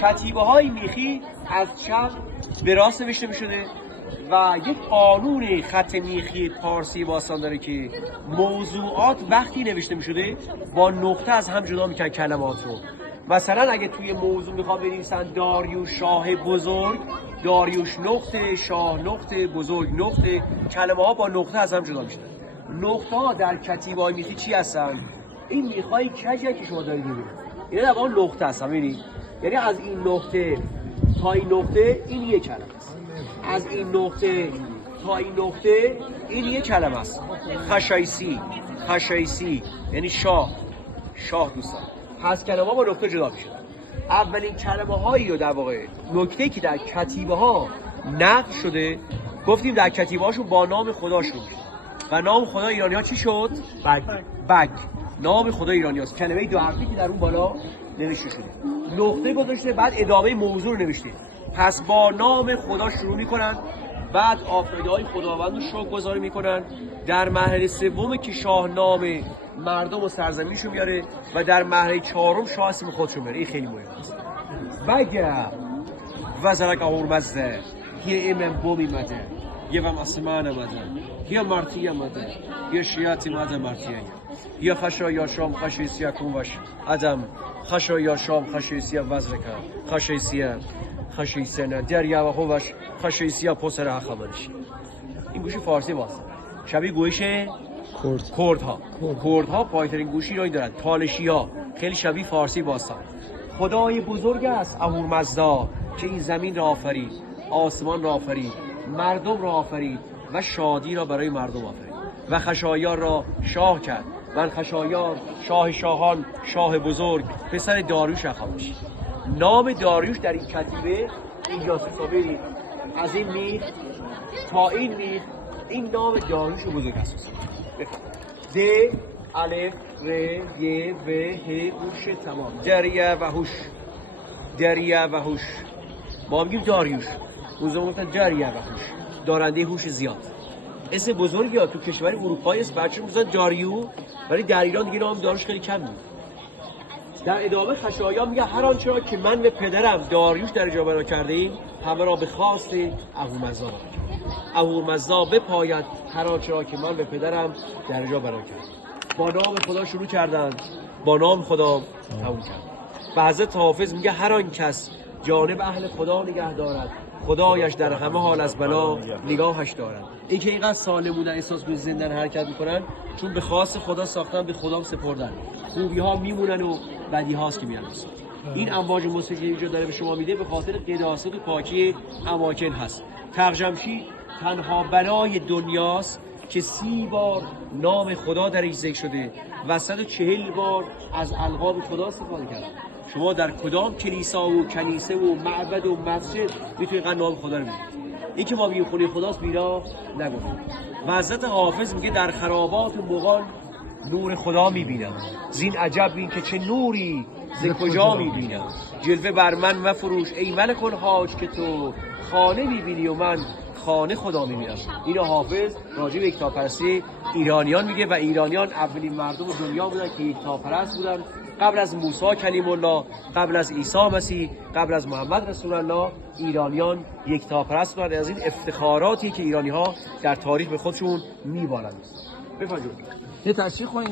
کتیبه های میخی از چپ به راست نوشته میشده و یک قانون خط میخی پارسی باستان داره که موضوعات وقتی نوشته میشده با نقطه از هم جدا میکنن کلمات رو. مثلا اگه توی موضوع میخوام بنویسن داریوش شاه بزرگ، داریوش نقطه، شاه نقطه، بزرگ نقطه، کلمه ها با نقطه از هم جدا میشن. نقطه ها در کتیبه های میخی چی هستن؟ این میخای کجی که شما دارید میبینید اینا در واقع نقطه هستن. ببینید یعنی از این نقطه تا این نقطه این یک کلمه است، از این نقطه تا این نقطه این یک کلمه است. خشایسی یعنی شاه دوستان. پس کلمه ها با نقطه جدا میشن. اولین کلمه هایی رو در واقع نکته که در کتیبه ها نقل شده گفتیم در کتیبه هاشون با نام خدا شروع میشه و نام خدا ایرانی ها چی شد؟ بگ. نام خدا ایرانی هاست، کلمه دو حرفی که در اون بالا نوشته شده. نقطه گذاشته بعد ادامه موضوع رو نوشته. پس با نام خدا شروع میکنن، بعد آفریده های خداوند رو شکرگزاری میکنن. در مرحله سوم که شاه نام مردم و سرزمینشو میاره و در مرحله چهارم شاه اسم خودشو میاره. این خیلی مهمه است. بگه وزرک آورمزده یه امم بومی مده یه وم اسمان مده یه مرتی مده یه شیعتی مده مرتیه یه خشا یا شام خشیسیه کنوش ادم خشا یا شام خشیسیه وزرکه خشیسیه نه دریا و خوش خشیسیه پسر حخبرشی. این گوشی فارسی باست، شبیه گوش کردها پایترین گوشی رو دارن. تالشی ها خیلی شبیه فارسی باستان. خدای بزرگ است اهورمزدا که این زمین را آفرید، آسمان را آفرید، مردم را آفرید و شادی را برای مردم آفرید و خشایار را شاه کرد. من خشایار شاه شاهان، شاه بزرگ، پسر داریوش هخامنشی. نام داریوش در این کتیبه اینجاست. ببینید از این میخ تا این میخ این نام داریوش بزرگ است. د الف ر ی و ه هوش تمام. دریه و هوش ما میگیم داریوش، اون زمان گفتن دریه و هوش، دارنده هوش زیاد. اسم بزرگی ها تو کشور اروپایی است، بچه میگن داریو، ولی در ایران دیگه نام داریوش خیلی کم میاد. در ادامه خشایار میگه هر آنچه را که من و پدرم داریوش در جا بنا کرده ایم همه را به خواست اهورمزدا بنا کرد. اهورمزدا بپاید هر آنچه را که من و پدرم در جا بنا کرد. با نام خدا شروع کردند، با نام خدا تموم کرد. و حضرت حافظ میگه هر آن کس جانب اهل خدا نگه دارد خدایش در همه حال از بلا نگاهش دارد. این که اینقدر سالم بودن احساس به زندن حرکت میکنن چون به خواست خدا ساختن، به خدا سپردن. خوبی ها میمونن و بدی هاست که میان. این امواج موسیقی اینجا داره به شما میده به خاطر قداست و پاکی اماکن هست. تقجمشی تنها بنای دنیاست که 30 بار نام خدا درش ذکر شده و 140 بار از القاب خدا استفاده کرده. شما در کدام کلیسا و کنیسه و معبد و مسجد میتونید نام خدا رو ببینید؟ این که ما میگیم خونه خداست بینا نگفتیم. و حضرت حافظ میگه در خرابات مغان نور خدا میبینم، زین عجب بین که چه نوری ز کجا میبینم. جلوه بر من مفروش ای ملک الحاج که تو خانه میبینی و من خانه خدا میبینم. اینو حافظ راجع به یکتاپرستی ایرانیان میگه و ایرانیان اولین مردم دنیا بودن که یکتاپرست بودن. قبل از موسی کلیم الله، قبل از عیسی مسیح، قبل از محمد رسول الله ایرانیان یکتاپرست بودن. از این افتخاراتی که ایرانی ها در تاریخ به خودشون میبالند. بفرمایید. یه تشریح کنید.